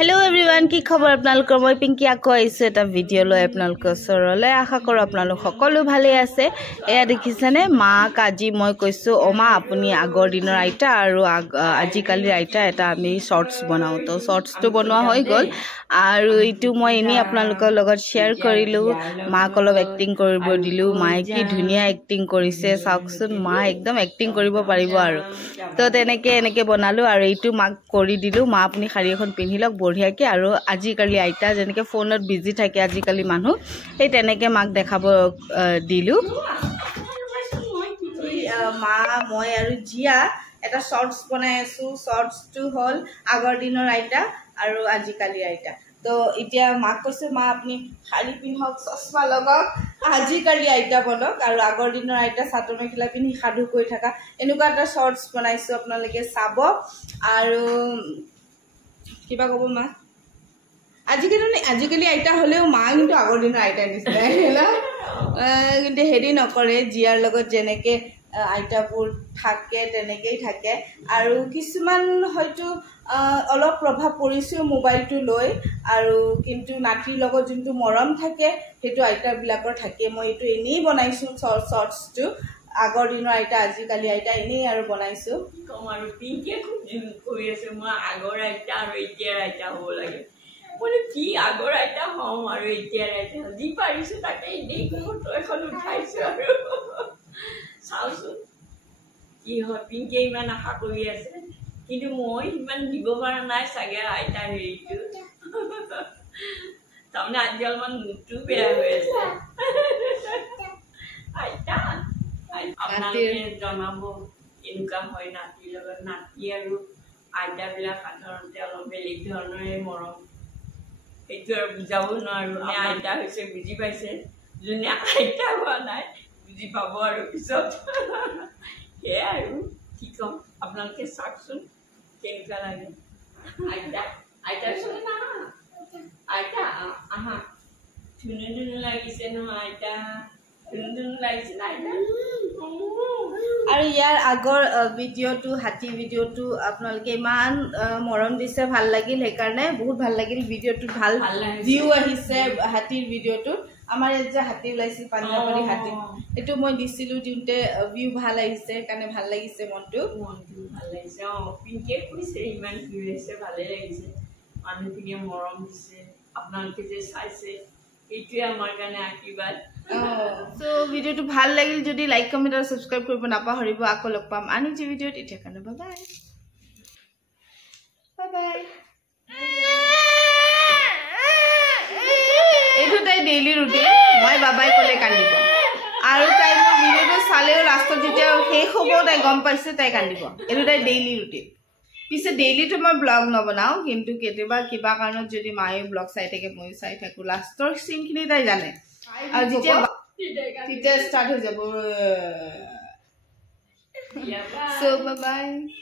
hello everyone की खबर आपनालोকৰ মই পিংকি আকৌ আইছো এটা ভিডিও লৈ आपनालोকৰ ওচৰলে আশা কৰো आपनालोক সকলো ভালে আছে এয়া দেখিছানে মাক আজি মই কৈছো ও মা আপুনি আগৰ দিনৰ আইতা আৰু আজি কালি আইতা এটা আমি শৰ্টস বনাও তো শৰ্টস তো বনোৱা হৈ গল আৰু ইটো মই এনি आपनालोকৰ লগত শেয়াৰ কৰিলো মাক অলপ এক্টিং কৰিব দিলু মায়ে কি ধুনিয়া এক্টিং কৰিছে চাওকচোন মা একদম এক্টিং কৰিব পাৰিব আৰু তো এনেকে বনালো আৰু ইটো মাক কৰি দিলু মা আপুনি শাৰী এখন পিন্ধি লওক বঢ়িয়া কি আৰু আজি কালি আইতা যেনেকে ফোনত বিজি থাকে আজি কালি মানুহ এই তেনেকে মাক দেখাব দিলু মা মই আৰু জিয়া এটা শৰ্টস বনাই আছো শৰ্টস টু হল আগৰ দিনৰ আইতা আৰু আজি কালি আইতা তো এতিয়া মাক কৈছে মা আপুনি শাৰী পিন্ধক চশমা লগাওক আজি কালি আইতা বনক আৰু আগৰ দিনৰ আইতা চাদৰ মেখেলা পিন্ধি সাধু কৈ থাকা এনেকুৱা এটা শৰ্টস বনাইছো আপোনালোকে চাব আৰু কিবা কব মা আজি কালি আইতা হলেও মা কিন্তু আগৰ দিনৰ আইতা নিচিনা হেলা কিন্তু হেৰি নকৰে জিয়াৰ লগত যেনেকে আইতাপুৰ থাকে তেনেকেই থাকে আৰু কিছুমান হয়তো অলপ প্ৰভাৱ পৰিছে মোবাইলটো লৈ আৰু কিন্তু নাতিৰ লগত যোনটো মৰম থাকে হেতু আইতা বিলাকৰ থাকে মই এটো এনেই বনাইছো শৰ্টসটো আগৰ দিনৰ আইতা আজি কালি আইতা এনেই আৰু বনাইছো কম আৰু পিংকে খুব জিম কৰি আছে মই আগৰ আইতা আৰু এতিয়াৰ আইতা হ'ব লাগে মই কি আগৰ আইতা হম আৰু এতিয়াৰ আইতা যি পাৰিছো তাকে এনেই ফটো এখন উঠাইছো আৰু চাওচোন কি হয় পিংকে ইমান আশা কৰি আছে কিন্তু মই ইমান দিব পৰা নাই চাগে আইতা হেৰিটো তাৰমানে আজি অলপমান মুডটো বেয়া হৈ আছে আইতা আপোনালোকে জনাব এনেকুৱা হয় নাতিৰ লগত নাতি আৰু আইতাবিলাক সাধাৰণতে অলপ বেলেগ ধৰণৰে মৰম সেইটো আৰু বুজাব নোৱাৰো নে আইতা হৈছে বুজি পাইছে যোনে আইতা হোৱা নাই বুজি পাব আৰু পিছত সেয়াই আৰু কি কম আপোনালোকে চাওকচোন কেনেকুৱা লাগে আইতা আইতাৰ ওচৰলৈ না আইতা আহা ধুনু লাগিছে নহয় আইতা ধুনু লাগিছে না আইতা আৰু ইয়াৰ আগৰ ভিডিওটো হাতী ভিডিওটো আপোনালোকে ইমান মৰম দিছে ভাল লাগিল সেইকাৰণে বহুত ভাল লাগিল ভিডিওটো ভাল ভিউ আহিছে হাতীৰ ভিডিওটো আমাৰ এই যে হাতী ওলাইছিল পাঞ্জাবী হাতী এটো মই দিছিলো দিনতে ভিউ ভাল আহিছে কাৰণে ভাল লাগিছে মনটো ভাল লাগিছে পিংকে কৈছে ইমান ভিউ আহিছে ভালে লাগিছে মানুহখিনিয়ে মৰম দিছে আপোনালোকে যে চাইছে এইটোৱে আমাৰ কাৰণে আশীৰ্বাদ সো ভিডিওটো ভাল লাগিল যদি লাইক কমেন্ট আৰু সাবস্ক্ৰাইব কৰিব নাপাহৰিব আকৌ লগ পাম আন এটা ভিডিওত এতিয়া কাৰণে বাই বাই এইটো তাই ডেইলি ৰুটিন মই বাবাই কলে কান্দিব আৰু তাই মোৰ ভিডিওটো চালেও লাষ্টত যেতিয়া শেষ হ'ব তাই গম পাইছে তাই কান্দিব এইটো তাই ডেইলি ৰুটিন পিছে ডেইলি তো মই ব্লগ নবনাও কিন্তু কেতিয়াবা কিবা কাৰণত যদি মায়ে ব্লগ চাই থাকে মই চাই থাকো লাষ্টৰ সিনখিনি তাই জানে আৰু যেতিয়া স্টাৰ্ট হৈ যাব so bye bye